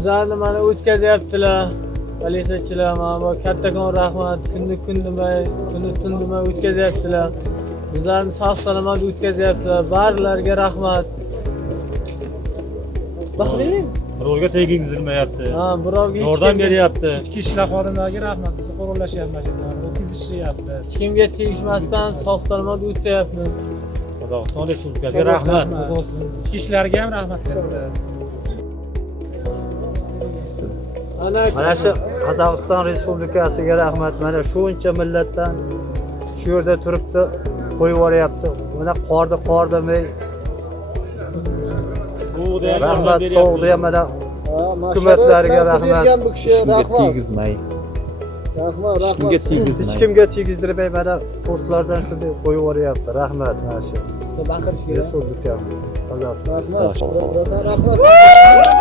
Bizlarni mana o'tkazyaptilar. Politsiyachilar mana bu kattakon rahmat. Kuni tundimay o'tkazyaptilar. Bizlarni sog' salomat o'tkazyaptilar. Barlarga rahmat. Baxtliyin. Birovga tegingizilmayapti. Ha, birovga yordam beryapti. Ichki ishlar xodimlariga rahmat. Bizni qo'llashyapti, o'tkazishyapti. Hech kimga tegishmasdan sog' salomat o'tyapmiz. Qozog'iston Respublikasiga rahmat. Ichki ishlarga ham rahmat katta. Mana shu Qozog'iston Respublikasiga rahmat. Mana shuncha millatdan shu yerda turibdi, qo'yib yuboryapti. Mana qordamay rahmat, sovuqda ham mana hukumatlariga rahmat. Tegizmay. Hech kimga tegizdirmay mana postlardan shunday qo'yib yuboryapti. Rahmat mana shu. Respublika Qozog'iston. Rahmat.